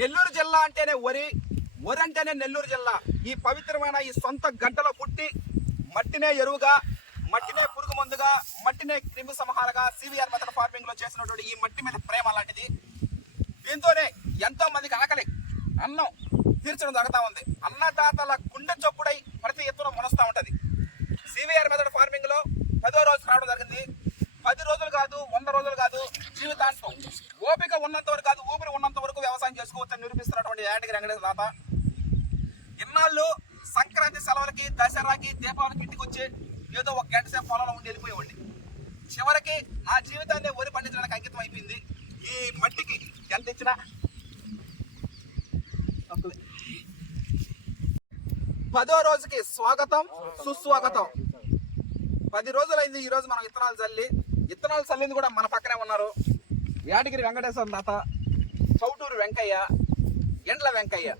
నెల్లూరు జిల్లా అంటేనే వరి అంటేనే నెల్లూరు జిల్లా. ఈ పవిత్రమైన ఈ సొంత గడ్డలో పుట్టి మట్టినే ఎరువుగా, మట్టినే పురుగు మందుగా, మట్టినే క్రిమి సంహారగా సివిఆర్ మెథడ్ ఫార్మింగ్ లో చేసినటువంటి ఈ మట్టి మీద ప్రేమ లాంటిది. దీంతోనే ఎంతో మందికి ఆకలి అన్నం తీర్చడం జరుగుతా ఉంది. అన్నదాతల గుండె చొప్పుడై ప్రతి ఎత్తున మునస్తా ఉంటది. సివిఆర్ మెథడ్ ఫార్మింగ్ లో 10వ రోజు రావడం జరిగింది. 10 రోజులు కాదు, 100 రోజులు కాదు, జీవితాంతం ఓపిక ఉన్నంత వరకు కాదు, ఊపిరి ఉన్నంత వరకు వ్యవసాయం చేసుకోవచ్చని నిరూపిస్తున్నటువంటి యాటగిరి వెంకటేశ్వర తాత ఇన్నాళ్ళు సంక్రాంతి సెలవులకి, దసరాకి, దీపావళికి ఇంటికి వచ్చి ఏదో ఒక గంట సేపు పొలంలో ఉండి వెళ్ళిపోయేవాడిని. చివరికి నా జీవితాన్ని వరి పండించడానికి అంకితం అయిపోయింది. ఈ మట్టికి ఎంత ఇచ్చినా 10వ రోజుకి స్వాగతం సుస్వాగతం. 10 రోజులైంది. ఈ రోజు మనం విత్తనాలు చల్లింది కూడా మన పక్కనే ఉన్నారు. యాటగిరి వెంకటేశ్వర తాత, చౌటూరు వెంకయ్య, ఎండ్ల వెంకయ్య.